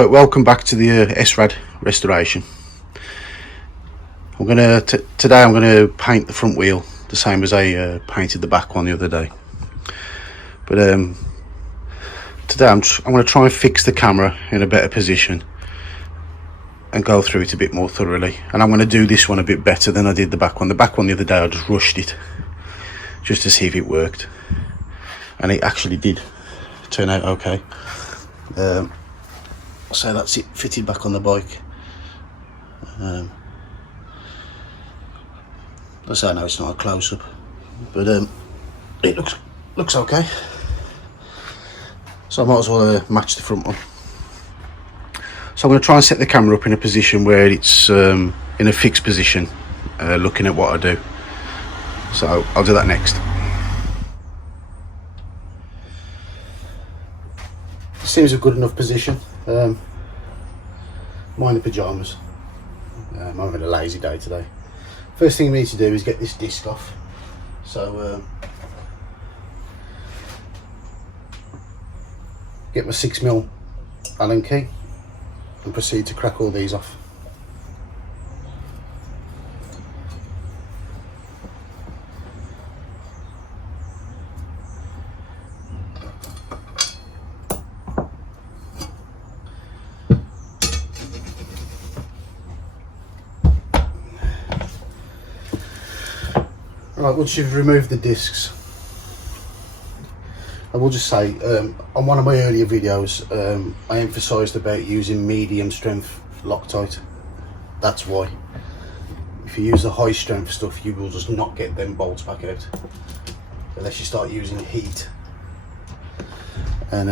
Right, welcome back to the Srad restoration. Today I'm gonna paint the front wheel the same as I painted the back one the other day. But today I'm gonna try and fix the camera in a better position and go through it a bit more thoroughly. And I'm gonna do this one a bit better than I did the back one. The back one the other day I just rushed it just to see if it worked, and it actually did turn out okay. So that's it fitted back on the bike. I say I know it's not a close-up, but it looks okay. So I might as well match the front one. So I'm going to try and set the camera up in a position where it's in a fixed position, looking at what I do. So I'll do that next. Seems a good enough position. Mine in pyjamas. I'm having a lazy day today. First thing we need to do is get this disc off. So get my 6mm Allen key and proceed to crack all these off. Right, once you've removed the discs, I will just say, on one of my earlier videos, I emphasised about using medium strength Loctite. That's why. If you use the high strength stuff, you will just not get them bolts back out unless you start using heat and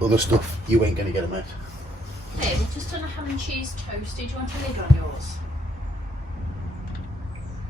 other stuff. You ain't going to get them out. Hey, we've just done a ham and cheese toast. Did you want a lid on yours?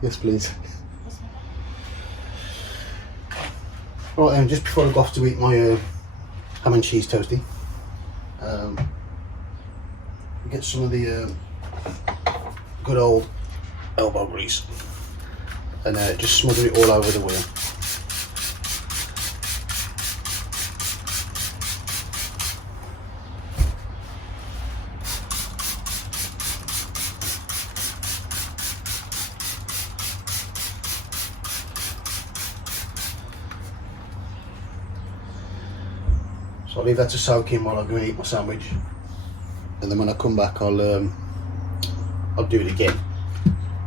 Yes, please. Right then, just before I go off to eat my ham and cheese toasty, get some of the good old elbow grease and just smother it all over the wheel. So I'll leave that to soak in while I go and eat my sandwich, and then when I come back I'll do it again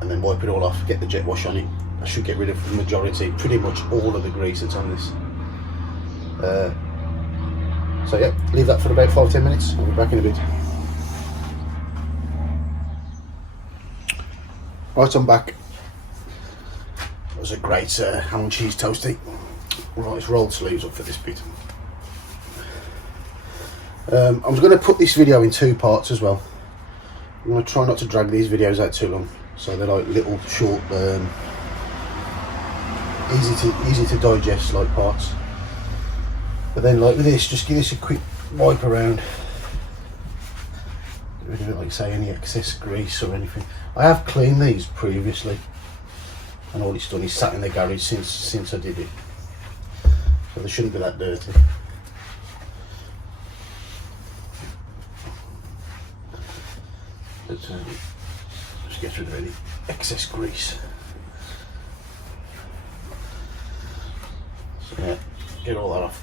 and then wipe it all off, get the jet wash on it. I should get rid of the majority, pretty much all of the grease that's on this. So yeah, leave that for about 5-10 minutes. I'll be back in a bit. Right, I'm back. That was a great ham and cheese toasty. Right, let's roll the sleeves up for this bit. I was going to put this video in 2 parts as well. I'm going to try not to drag these videos out too long, so they're like little short, easy to digest like parts. But then like with this, just give this a quick wipe around. Get rid of it, like say any excess grease or anything. I have cleaned these previously, and all it's done is sat in the garage since I did it, so they shouldn't be that dirty. Just get rid of any excess grease. So yeah, get all that off.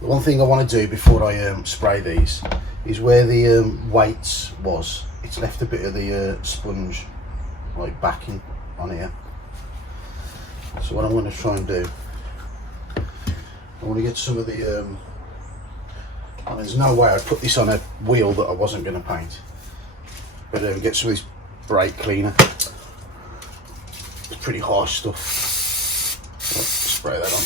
The one thing I want to do before I spray these is where the weights was, it's left a bit of the sponge like backing on here. So what I'm going to try and do, I want to get some of the and there's no way I'd put this on a wheel that I wasn't going to paint, but get some of this brake cleaner. It's pretty harsh stuff. I'll spray that on.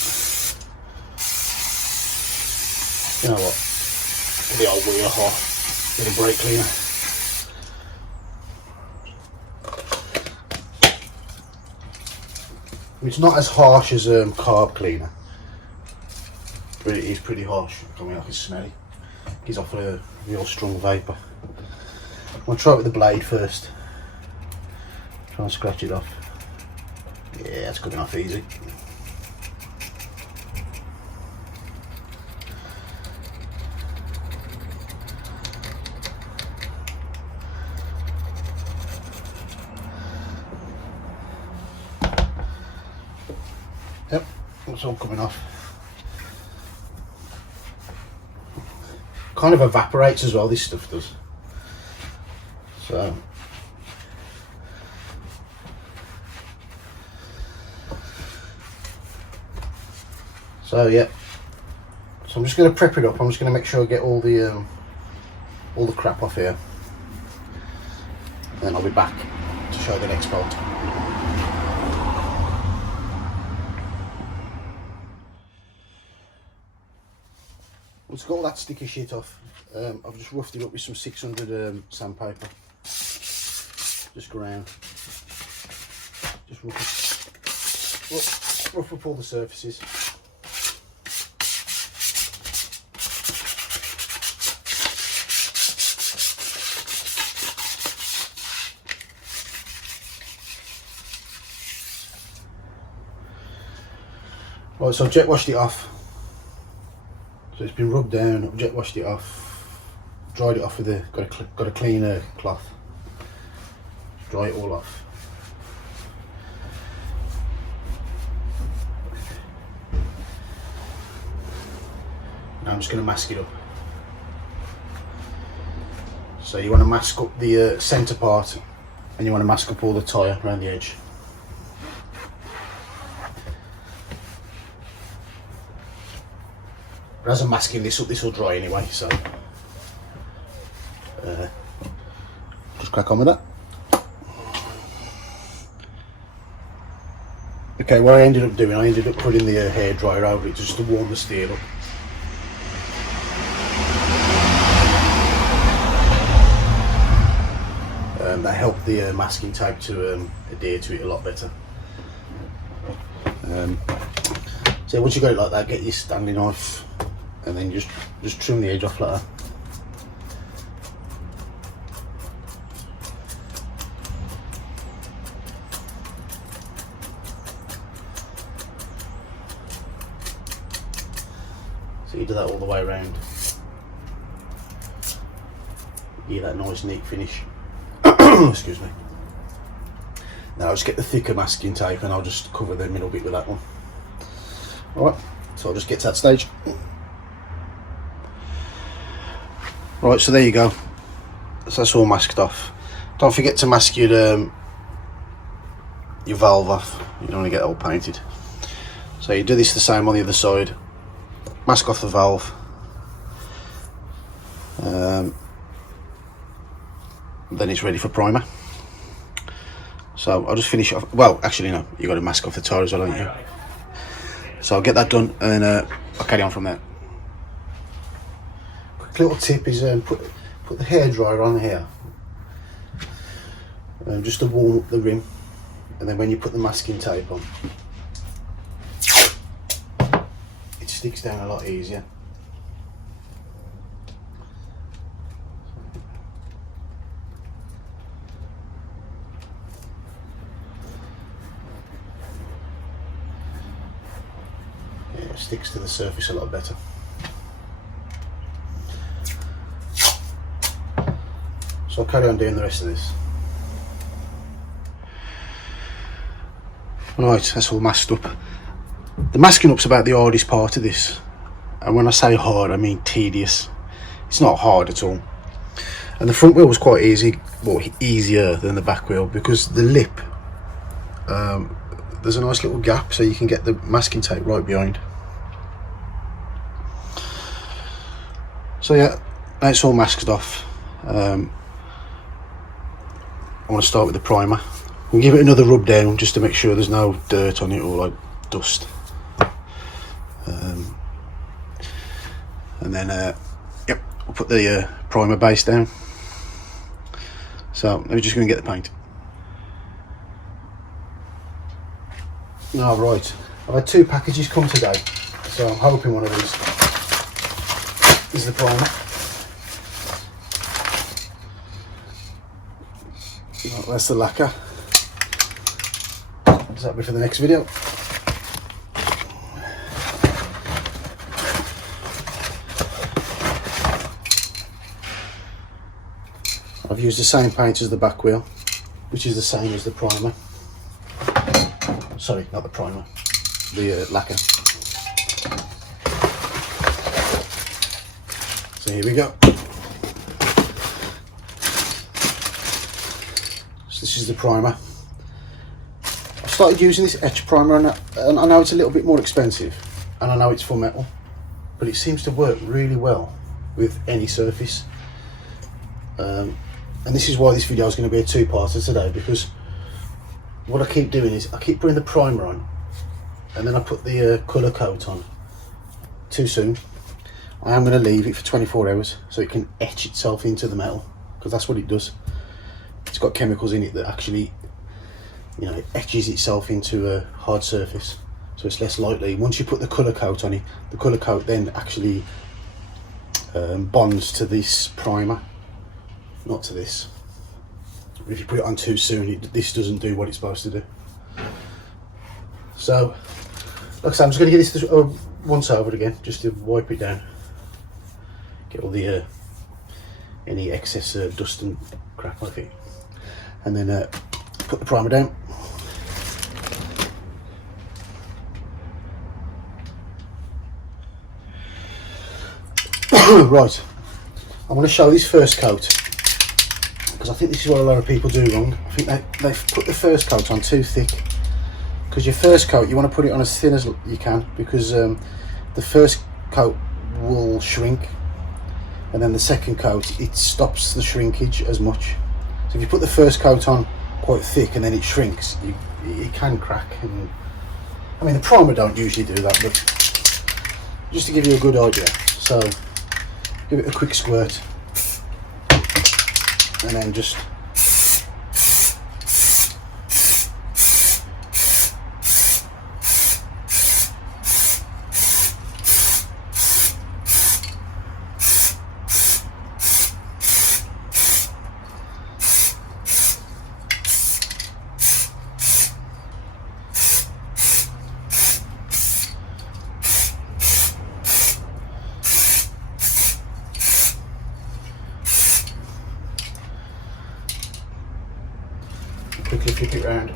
You know what? The old wheel harsh. Get a brake cleaner. It's not as harsh as carb cleaner, but it is pretty harsh. I mean, I can smell it. Gives off a real strong vapour. I'll try it with the blade first. Try and scratch it off. Yeah, that's good enough, easy. It's all coming off. Kind of evaporates as well, this stuff does. So yeah. So I'm just going to prep it up. I'm just going to make sure I get all the crap off here. And then I'll be back to show the next bolt. Once I got all that sticky shit off, I've just roughed it up with some 600 sandpaper. Just go around. Just rough up all the surfaces. Right, so I've jet washed it off. So it's been rubbed down. I've jet washed it off, dried it off with got a clean cloth. Dry it all off. Now I'm just going to mask it up. So you want to mask up the centre part, and you want to mask up all the tyre around the edge. But as I'm masking this up, this will dry anyway, so just crack on with that. Okay, what I ended up doing, I ended up putting the hairdryer over it just to warm the steel up. That helped the masking tape to adhere to it a lot better. So once you got it like that, get your Stanley knife and then just trim the edge off like that. So you do that all the way around. You get that nice neat finish. Excuse me. Now I'll just get the thicker masking tape and I'll just cover the middle bit with that one. Alright, so I'll just get to that stage. Right, so there you go. So that's all masked off. Don't forget to mask your valve off. You don't want to get it all painted. So you do this the same on the other side. Mask off the valve. Then it's ready for primer. So I'll just finish off. Well, actually no, you got to mask off the tyre as well, haven't you? So I'll get that done and then I'll carry on from there. Quick little tip is put the hairdryer on here, just to warm up the rim, and then when you put the masking tape on, it sticks down a lot easier. Sticks to the surface a lot better. So I'll carry on doing the rest of this. Right, that's all masked up. The masking up's about the hardest part of this, and when I say hard I mean tedious. It's not hard at all. And the front wheel was quite easy, well, easier than the back wheel, because the lip, there's a nice little gap so you can get the masking tape right behind. So yeah, now it's all masked off. I want to start with the primer. We'll give it another rub down just to make sure there's no dirt on it or like dust. And then yep, we'll put the primer base down. So we're just going to get the paint. All right, I've had 2 packages come today, so I'm hoping one of these is the primer. Right, that's the lacquer. Does that be for the next video? I've used the same paint as the back wheel, which is the same as the primer. Sorry, not the primer. the lacquer. So here we go. So this is the primer. I started using this etch primer, and I know it's a little bit more expensive, and I know it's full metal, but it seems to work really well with any surface. And this is why this video is going to be a two-parter today, because what I keep doing is I keep putting the primer on and then I put the colour coat on too soon. I am going to leave it for 24 hours so it can etch itself into the metal, because that's what it does. It's got chemicals in it that actually, you know, it etches itself into a hard surface, so it's less likely. Once you put the colour coat on it, the colour coat then actually bonds to this primer, not to this. If you put it on too soon, this doesn't do what it's supposed to do. So, like I said, I'm just going to get this once over again, just to wipe it down, get all the any excess dust and crap off it, and then put the primer down. Right, I want to show this first coat, because I think this is what a lot of people do wrong. I think they've put the first coat on too thick, because your first coat, you want to put it on as thin as you can, because the first coat will shrink, and then the second coat, it stops the shrinkage as much. So if you put the first coat on quite thick and then it shrinks, it can crack. And I mean, the primer don't usually do that, but just to give you a good idea. So give it a quick squirt, and then just quickly flip it round.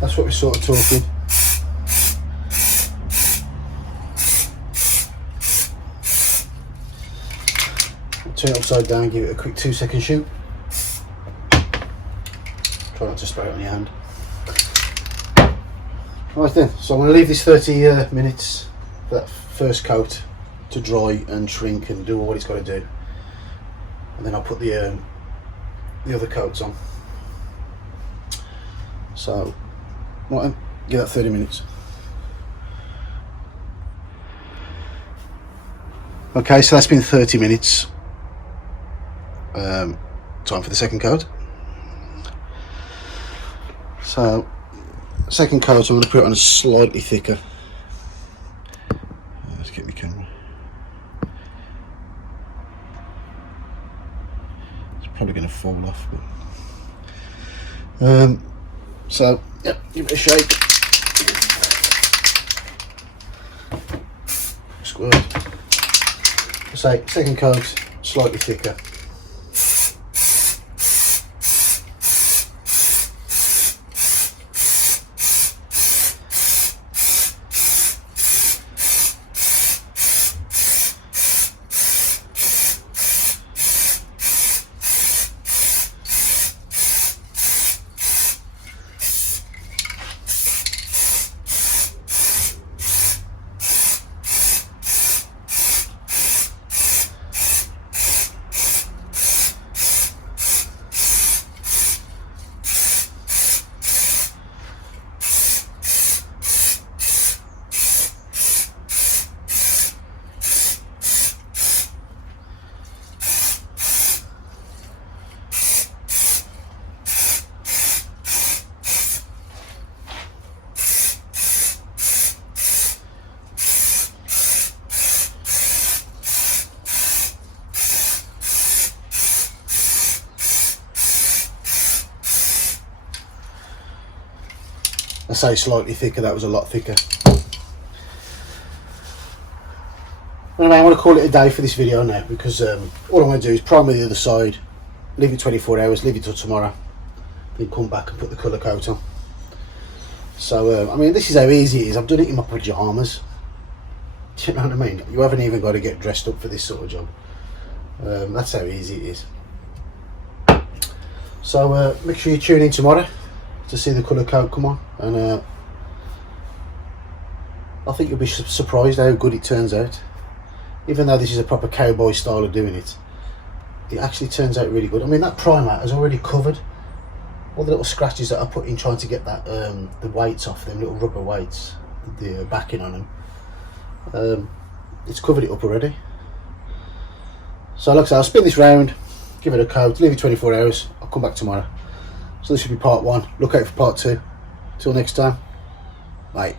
That's what we're sort of talking. Turn it upside down, give it a quick 2-second shoot. Try not to spray it on your hand. Right then, so I'm going to leave this 30 minutes for that first coat to dry and shrink and do what it's got to do. And then I'll put the other coats on. So, right then, give that 30 minutes. Okay, so that's been 30 minutes. Time for the second coat. So, second coat, I'm going to put it on a slightly thicker. Let's get my camera. It's probably going to fall off, but so yeah, give it a shake. Squirt. Say second coat, slightly thicker. I say slightly thicker, that was a lot thicker. Anyway, I want to call it a day for this video now, because all I'm going to do is primer the other side, leave it 24 hours, leave it till tomorrow, then come back and put the colour coat on. So I mean, this is how easy it is. I've done it in my pyjamas. Do you know what I mean? You haven't even got to get dressed up for this sort of job. That's how easy it is. So make sure you tune in tomorrow to see the colour coat come on, and I think you'll be surprised how good it turns out. Even though this is a proper cowboy style of doing it, it actually turns out really good. I mean, that primer has already covered all the little scratches that I put in trying to get that the weights off, them little rubber weights, the backing on them. It's covered it up already. So like I said, I'll spin this round, give it a coat, leave it 24 hours, I'll come back tomorrow. So this should be part 1. Look out for part 2. Till next time, bye.